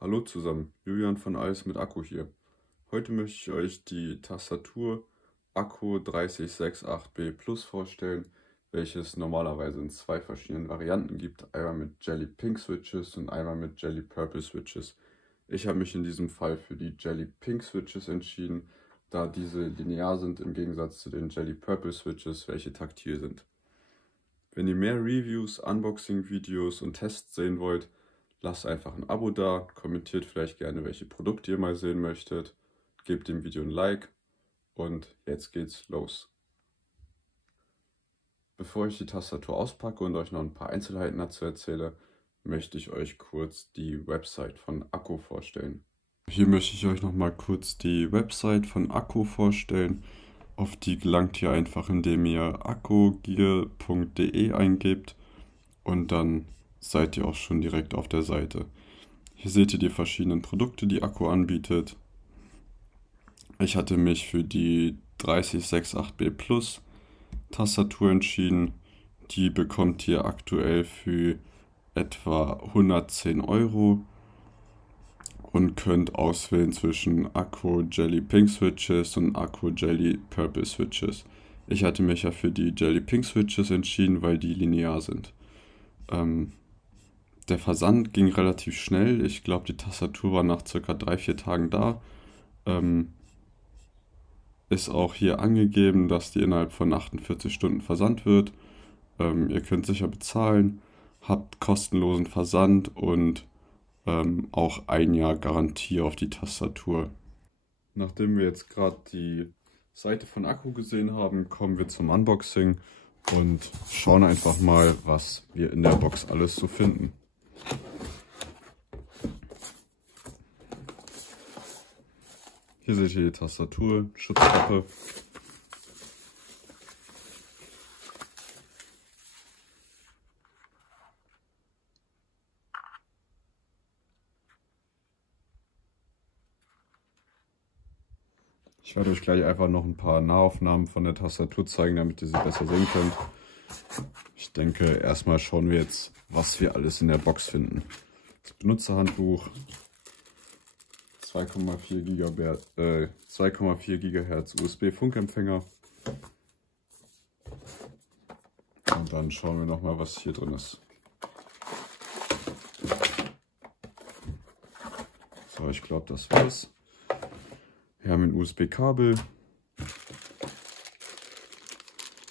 Hallo zusammen, Julian von Alles mit Akku hier. Heute möchte ich euch die Tastatur Akku 3068B Plus vorstellen, welches normalerweise in zwei verschiedenen Varianten gibt, einmal mit Jelly Pink Switches und einmal mit Jelly Purple Switches. Ich habe mich in diesem Fall für die Jelly Pink Switches entschieden, da diese linear sind im Gegensatz zu den Jelly Purple Switches, welche taktil sind. Wenn ihr mehr Reviews, Unboxing-Videos und Tests sehen wollt, lasst einfach ein Abo da, kommentiert vielleicht gerne, welche Produkte ihr mal sehen möchtet, gebt dem Video ein Like und jetzt geht's los. Bevor ich die Tastatur auspacke und euch noch ein paar Einzelheiten dazu erzähle, möchte ich euch kurz die Website von Akku vorstellen. Hier möchte ich euch noch mal kurz die Website von Akku vorstellen. Auf die gelangt ihr einfach, indem ihr akkugear.de eingebt und dann seid ihr auch schon direkt auf der Seite. Hier seht ihr die verschiedenen Produkte, die Akku anbietet. Ich hatte mich für die 3068B Plus Tastatur entschieden. Die bekommt ihr aktuell für etwa 110 € und könnt auswählen zwischen Akku Jelly Pink Switches und Akku Jelly Purple Switches. Ich hatte mich ja für die Jelly Pink Switches entschieden, weil die linear sind. Der Versand ging relativ schnell. Ich glaube, die Tastatur war nach ca. 3-4 Tagen da. Ist auch hier angegeben, dass die innerhalb von 48 Stunden versandt wird. Ihr könnt sicher bezahlen, habt kostenlosen Versand und auch 1 Jahr Garantie auf die Tastatur. Nachdem wir jetzt gerade die Seite von Akku gesehen haben, kommen wir zum Unboxing und schauen einfach mal, was wir in der Box alles so finden. Hier seht ihr die Tastatur, Schutzkappe. Ich werde euch gleich einfach noch ein paar Nahaufnahmen von der Tastatur zeigen, damit ihr sie besser sehen könnt. Ich denke, erstmal schauen wir jetzt, was wir alles in der Box finden. Das Benutzerhandbuch, 2,4 GHz USB-Funkempfänger. Und dann schauen wir nochmal, was hier drin ist. So, ich glaube, das war's. Wir haben ein USB-Kabel,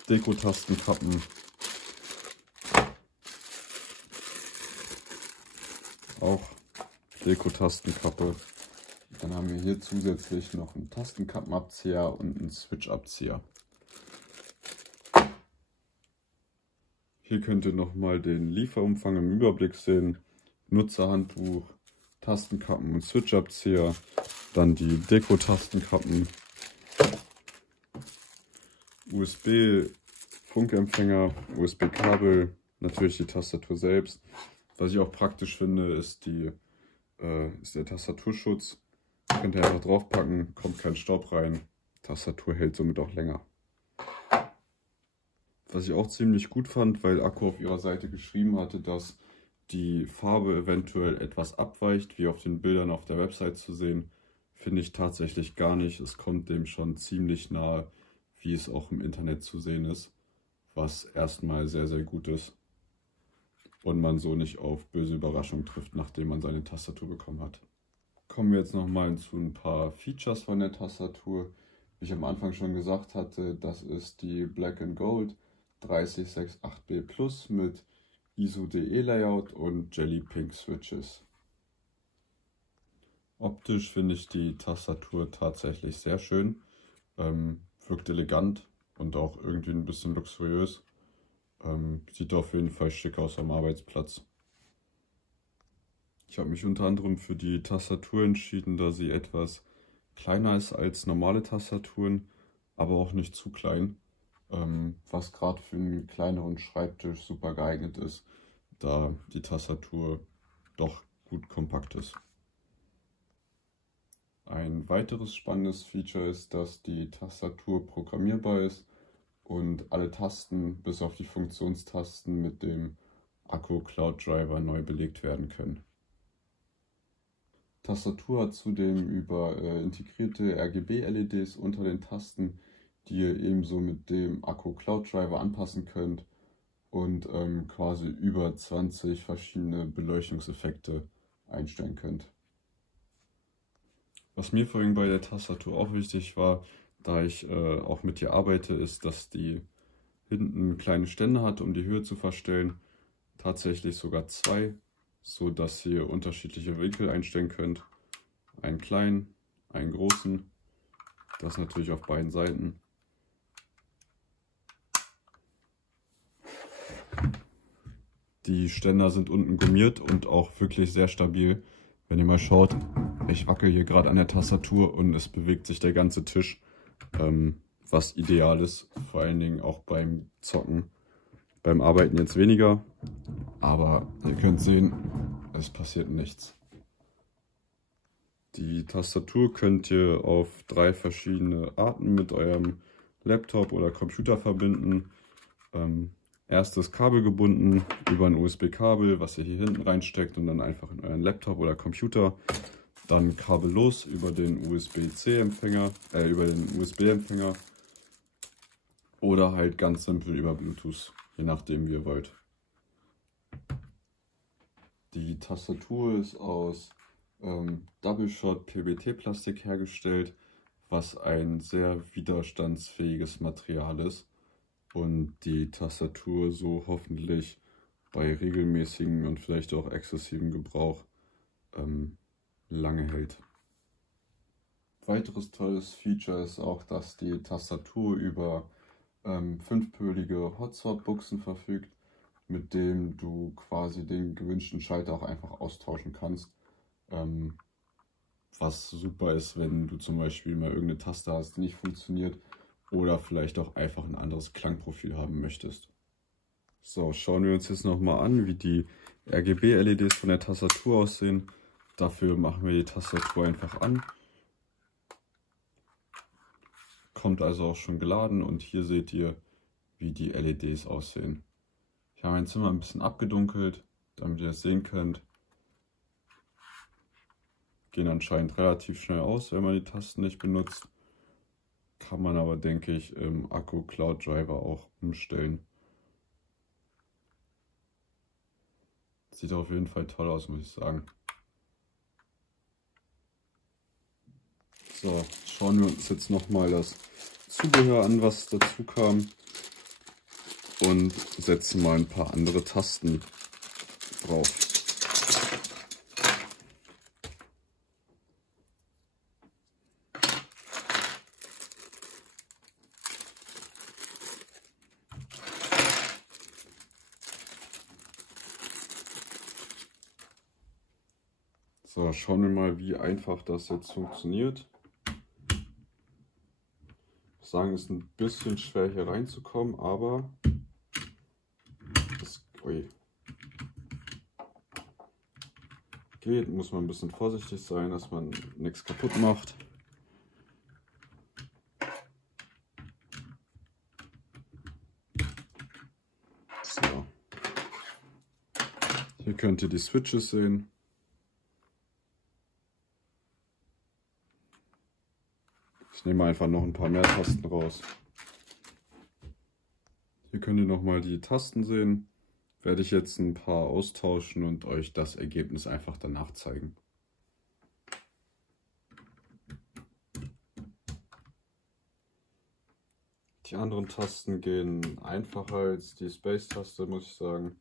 Deko-Tastenkappen, auch Deko-Tastenkappe. Dann haben wir hier zusätzlich noch einen Tastenkappenabzieher und einen Switch-Abzieher. Hier könnt ihr nochmal den Lieferumfang im Überblick sehen, Nutzerhandbuch, Tastenkappen und Switch-Abzieher. Dann die Deko-Tastenkappen, USB-Funkempfänger, USB-Kabel, natürlich die Tastatur selbst. Was ich auch praktisch finde, ist der Tastaturschutz. Könnt ihr einfach draufpacken, kommt kein Staub rein. Tastatur hält somit auch länger. Was ich auch ziemlich gut fand, weil Akku auf ihrer Seite geschrieben hatte, dass die Farbe eventuell etwas abweicht, wie auf den Bildern auf der Website zu sehen. Finde ich tatsächlich gar nicht. Es kommt dem schon ziemlich nahe, wie es auch im Internet zu sehen ist, was erstmal sehr, sehr gut ist und man so nicht auf böse Überraschungen trifft, nachdem man seine Tastatur bekommen hat. Kommen wir jetzt nochmal zu ein paar Features von der Tastatur. Wie ich am Anfang schon gesagt hatte, das ist die Black & Gold 3068B Plus mit ISO-DE Layout und Jelly Pink Switches. Optisch finde ich die Tastatur tatsächlich sehr schön, wirkt elegant und auch irgendwie ein bisschen luxuriös. Sieht auf jeden Fall schick aus am Arbeitsplatz. Ich habe mich unter anderem für die Tastatur entschieden, da sie etwas kleiner ist als normale Tastaturen, aber auch nicht zu klein, was gerade für einen kleineren Schreibtisch super geeignet ist, da die Tastatur doch gut kompakt ist. Ein weiteres spannendes Feature ist, dass die Tastatur programmierbar ist und alle Tasten bis auf die Funktionstasten mit dem Akku Cloud Driver neu belegt werden können. Die Tastatur hat zudem über integrierte RGB-LEDs unter den Tasten, die ihr ebenso mit dem Akku Cloud Driver anpassen könnt und quasi über 20 verschiedene Beleuchtungseffekte einstellen könnt. Was mir vorhin bei der Tastatur auch wichtig war, da ich auch mit ihr arbeite, ist, dass die hinten kleine Ständer hat, um die Höhe zu verstellen. Tatsächlich sogar zwei, so dass ihr unterschiedliche Winkel einstellen könnt. Einen kleinen, einen großen. Das natürlich auf beiden Seiten. Die Ständer sind unten gummiert und auch wirklich sehr stabil. Wenn ihr mal schaut, ich wackel hier gerade an der Tastatur und es bewegt sich der ganze Tisch, was ideal ist, vor allen Dingen auch beim Zocken. Beim Arbeiten jetzt weniger, aber ihr könnt sehen, es passiert nichts. Die Tastatur könnt ihr auf 3 verschiedene Arten mit eurem Laptop oder Computer verbinden. Erstes Kabel gebunden über ein USB-Kabel, was ihr hier hinten reinsteckt und dann einfach in euren Laptop oder Computer. Dann kabellos über den USB-C-Empfänger, über den USB-Empfänger oder halt ganz simpel über Bluetooth, je nachdem wie ihr wollt. Die Tastatur ist aus Double Shot PBT-Plastik hergestellt, was ein sehr widerstandsfähiges Material ist und die Tastatur so hoffentlich bei regelmäßigem und vielleicht auch exzessivem Gebrauch lange hält. Weiteres tolles Feature ist auch, dass die Tastatur über 5-pölige Hot-Swap-Buchsen verfügt, mit dem du quasi den gewünschten Schalter auch einfach austauschen kannst. Was super ist, wenn du zum Beispiel mal irgendeine Taste hast, die nicht funktioniert oder vielleicht auch einfach ein anderes Klangprofil haben möchtest. So, schauen wir uns jetzt nochmal an, wie die RGB-LEDs von der Tastatur aussehen. Dafür machen wir die Tastatur einfach an. Kommt also auch schon geladen und hier seht ihr, wie die LEDs aussehen. Ich habe mein Zimmer ein bisschen abgedunkelt, damit ihr das sehen könnt. Gehen anscheinend relativ schnell aus, wenn man die Tasten nicht benutzt. Kann man aber, denke ich, im Akku Cloud Driver auch umstellen. Sieht auf jeden Fall toll aus, muss ich sagen. So, schauen wir uns jetzt nochmal das Zubehör an, was dazu kam. Und setzen mal ein paar andere Tasten drauf. So, schauen wir mal, wie einfach das jetzt funktioniert. Ich muss sagen, es ist ein bisschen schwer hier reinzukommen, aber es geht. Muss man ein bisschen vorsichtig sein, dass man nichts kaputt macht. So. Hier könnt ihr die Switches sehen. Ich nehme einfach noch ein paar mehr Tasten raus. Hier könnt ihr nochmal die Tasten sehen. Werde ich jetzt ein paar austauschen und euch das Ergebnis einfach danach zeigen. Die anderen Tasten gehen einfacher als die Space-Taste, muss ich sagen.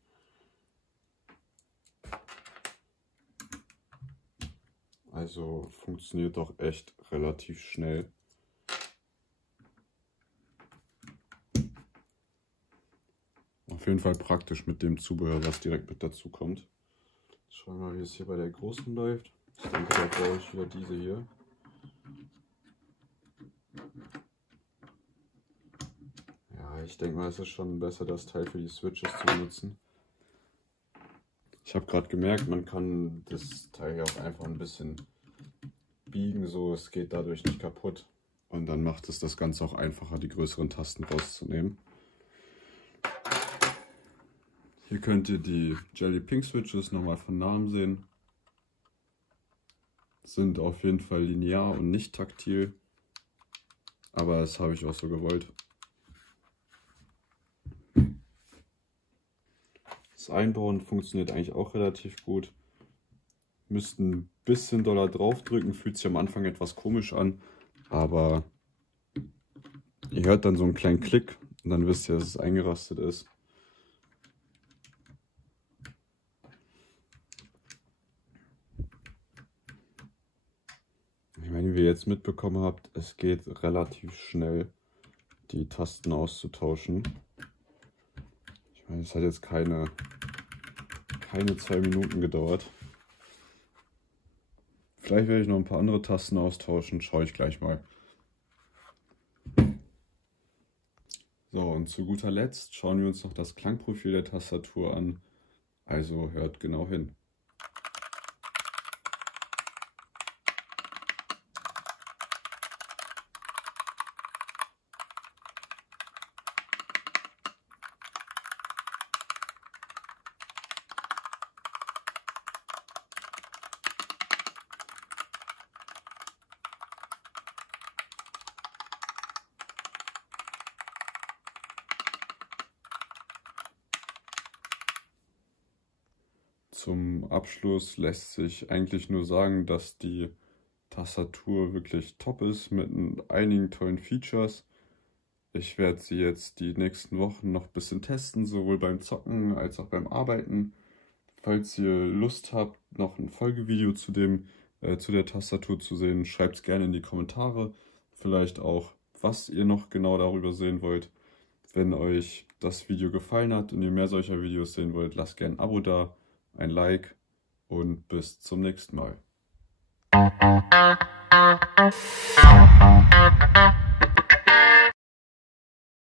Also funktioniert doch echt relativ schnell. Auf jeden Fall praktisch mit dem Zubehör, was direkt mit dazu kommt. Schauen wir mal, wie es hier bei der großen läuft. Ich denke, da brauche ich wieder diese hier. Ja, ich denke mal, es ist schon besser, das Teil für die Switches zu benutzen. Ich habe gerade gemerkt, man kann das Teil hier auch einfach ein bisschen biegen, so es geht dadurch nicht kaputt. Und dann macht es das Ganze auch einfacher, die größeren Tasten rauszunehmen. Hier könnt ihr die Jelly Pink Switches nochmal von Namen sehen. Sind auf jeden Fall linear und nicht taktil, aber das habe ich auch so gewollt. Das Einbauen funktioniert eigentlich auch relativ gut. Müsst ein bisschen doller draufdrücken, fühlt sich am Anfang etwas komisch an, aber ihr hört dann so einen kleinen Klick und dann wisst ihr, dass es eingerastet ist. Ich meine, wie ihr jetzt mitbekommen habt, es geht relativ schnell, die Tasten auszutauschen. Ich meine, es hat jetzt keine 2 Minuten gedauert. Vielleicht werde ich noch ein paar andere Tasten austauschen, schaue ich gleich mal. So, und zu guter Letzt schauen wir uns noch das Klangprofil der Tastatur an, also hört genau hin. Zum Abschluss lässt sich eigentlich nur sagen, dass die Tastatur wirklich top ist mit einigen tollen Features. Ich werde sie jetzt die nächsten Wochen noch ein bisschen testen, sowohl beim Zocken als auch beim Arbeiten. Falls ihr Lust habt, noch ein Folgevideo zu der Tastatur zu sehen, schreibt es gerne in die Kommentare. Vielleicht auch, was ihr noch genau darüber sehen wollt. Wenn euch das Video gefallen hat und ihr mehr solcher Videos sehen wollt, lasst gerne ein Abo da, ein Like und bis zum nächsten Mal.